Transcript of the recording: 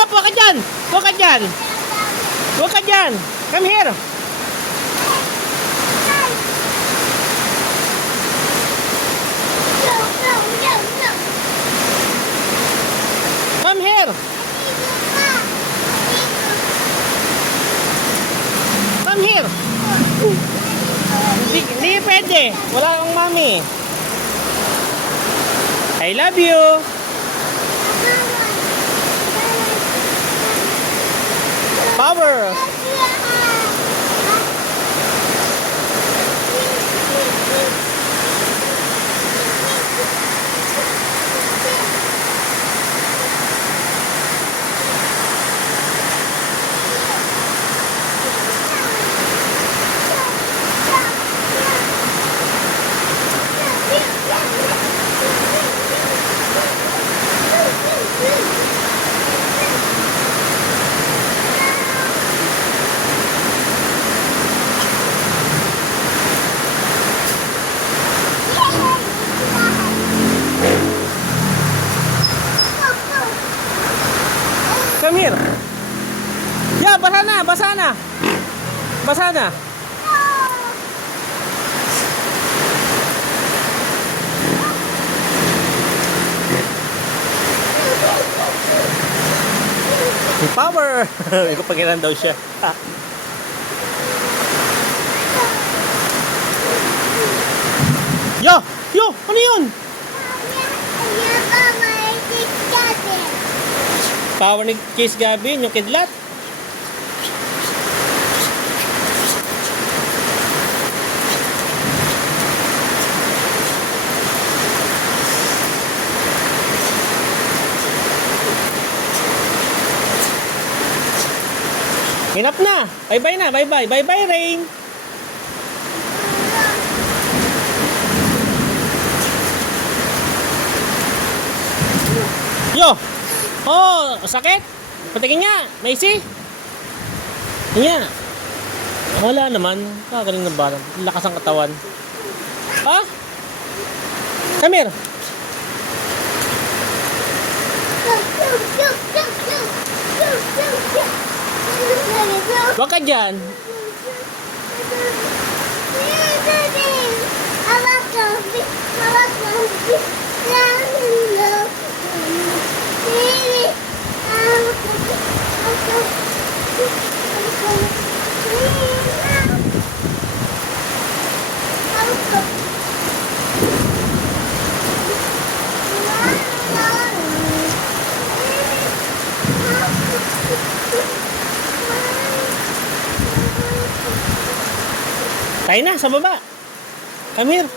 Hop, huwag ka dyan. Huwag ka dyan. Huwag ka dyan. Come here. Come here. Come here. Hindi pwede. Wala akong mami. I love you. Power. Come here. Ya, basa na, basa na. Basa na. Power. Ikaw pagilan daw siya. Yo, yo, ano yun? Power ni Kiss Gabi, yung kidlat. Hinap na. Bye-bye na. Bye-bye. Bye-bye, Rain. Yo. Oh, sakit. Patingin nga. Macy. Yan. Wala naman. Kagaling ng bata. Lakas ang katawan. Ha? Come here. Huwag ka dyan. Tayo na, sa baba. Come here.